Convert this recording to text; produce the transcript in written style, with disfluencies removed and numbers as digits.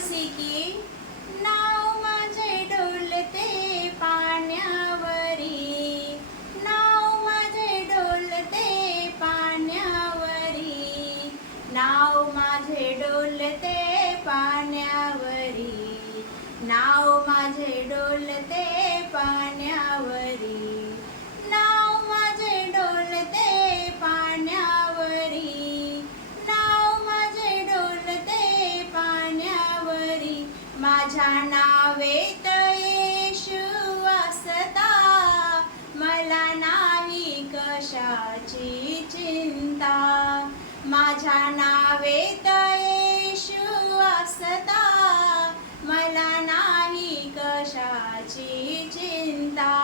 मानसिकी नाव माझे डोलते पाण्यावरी, नाव माझे डोलते पाण्यावरी, नाव माझे डोलते पाण्यावरी, नाव माझे डोलते पाण्यावरी, नाव माझे डोलते पाण्यावरी, नाव माझे डोलते पाण्यावरी. माझ्या नावेत येशू असता, मला नाही कशाची चिंता. माझ्या नावेत येशू असता, मला नाही कशाची चिंता.